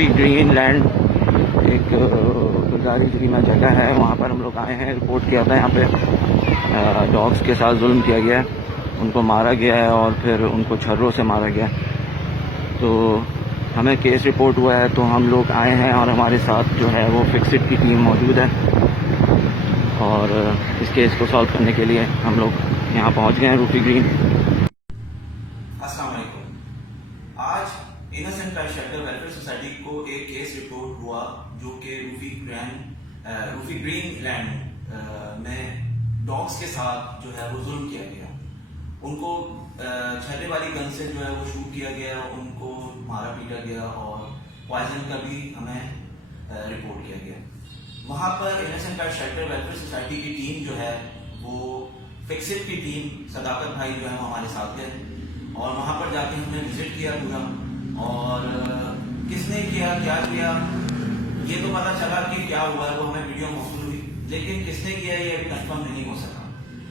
روفی green land ایک گلزاری جریمہ جگہ ہے، وہاں پر ہم لوگ آئے ہیں. رپورٹ کیا تھا یہاں پہ ڈاگس کے ساتھ ظلم کیا گیا ہے، ان کو مارا گیا ہے اور پھر ان کو چھروں سے مارا گیا. تو ہمیں کیس رپورٹ ہوا ہے تو ہم لوگ آئے ہیں اور ہمارے ساتھ جو ہے وہ فکسڈ کی ٹیم موجود ہے اور اس کیس کو سالو کرنے کے لیے ہم لوگ یہاں پہنچ گئے ہیں روفی گرین. السلام علیکم. آج innocent child shelter welfare society کو ایک کیس رپورٹ ہوا جو کہ روفی گرین لینڈ میں ڈاگس کے ساتھ جو ہے وہ ظلم کیا گیا. ان کو چھلے والی گن سے جو ہے وہ شوٹ کیا گیا، ان کو مارا پیٹا گیا اور پوائزن کا بھی ہمیں رپورٹ کیا گیا. وہاں پر innocent child shelter welfare society کی ٹیم جو ہے وہ فکسڈ کی ٹیم صداقت بھائی جو ہے وہ ہمارے ساتھ گئے اور وہاں پر جا کے ہم نے وزٹ کیا پورا. اور کس نے کیا کیا کیا یہ تو پتہ چلا کہ کیا ہوا ہے، وہ ہمیں ویڈیو موصول ہوئی، لیکن کس نے کیا یہ ابھی کنفرم نہیں ہو سکا.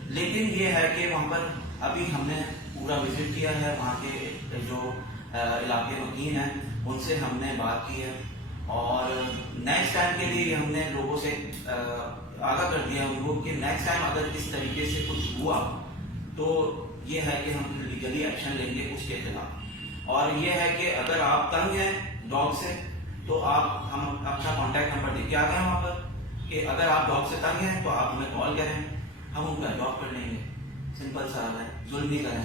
لیکن یہ ہے کہ وہاں پر ابھی ہم نے پورا وزٹ کیا ہے، وہاں کے جو علاقے مکین ہیں ان سے ہم نے بات کی ہے اور نیکسٹ ٹائم کے لیے ہم نے لوگوں سے آگاہ کر دیا ان کو کہ نیکسٹ ٹائم اگر اس طریقے سے کچھ ہوا تو یہ ہے کہ ہم لیگلی ایکشن لیں گے اس کے خلاف. اور یہ ہے کہ اگر آپ تنگ ہیں ڈاگ سے تو آپ ہم اپنا کانٹیکٹ نمبر دے کے آ گئے وہاں پر کہ اگر آپ ڈاگ سے تنگ ہیں تو آپ ہمیں کال کریں، ہم ان کا جواب کر لیں گے. سمپل سا ہے، ظلم نہیں کریں.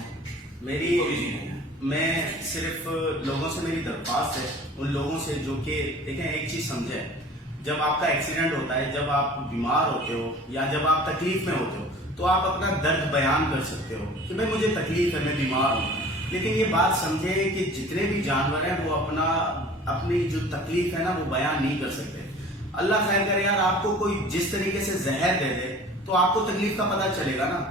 میں صرف لوگوں سے میری درخواست ہے، ان لوگوں سے جو کہ دیکھیں ایک چیز سمجھیں، جب آپ کا ایکسیڈنٹ ہوتا ہے، جب آپ بیمار ہوتے ہو یا جب آپ تکلیف میں ہوتے ہو تو آپ اپنا درد بیان کر سکتے ہو کہ بھائی مجھے تکلیف ہے، میں بیمار ہوں. لیکن یہ بات سمجھیں کہ جتنے بھی جانور ہیں وہ اپنی جو تکلیف ہے نا وہ بیان نہیں کر سکتے. اللہ خیر کرے یار، آپ کو کوئی جس طریقے سے زہر دے دے تو آپ کو تکلیف کا پتہ چلے گا نا.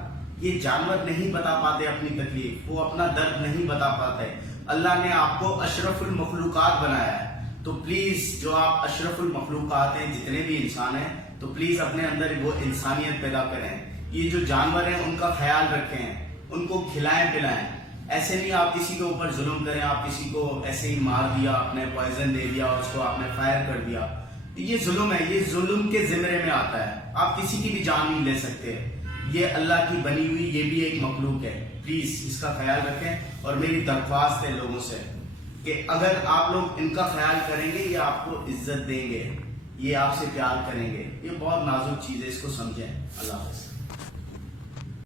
یہ جانور نہیں بتا پاتے اپنی تکلیف، وہ اپنا درد نہیں بتا پاتے. اللہ نے آپ کو اشرف المخلوقات بنایا ہے، تو پلیز جو آپ اشرف المخلوقات ہیں، جتنے بھی انسان ہیں، تو پلیز اپنے اندر وہ انسانیت پیدا کریں. یہ جو جانور ہیں ان کا خیال رکھیں، ان کو کھلائیں پلائیں. ایسے نہیں آپ کسی کے اوپر ظلم کریں، آپ کسی کو ایسے ہی مار دیا، آپ نے پوائزن دے دیا، اس کو آپ نے فائر کر دیا. یہ ظلم ہے، یہ ظلم کے زمرے میں آتا ہے. آپ کسی کی بھی جان نہیں لے سکتے. یہ اللہ کی بنی ہوئی یہ بھی ایک مخلوق ہے. پلیز اس کا خیال رکھیں. اور میری درخواست ہے لوگوں سے کہ اگر آپ لوگ ان کا خیال کریں گے یہ آپ کو عزت دیں گے، یہ آپ سے پیار کریں گے. یہ بہت نازک چیز ہے، اس کو سمجھیں. اللہ حافظ.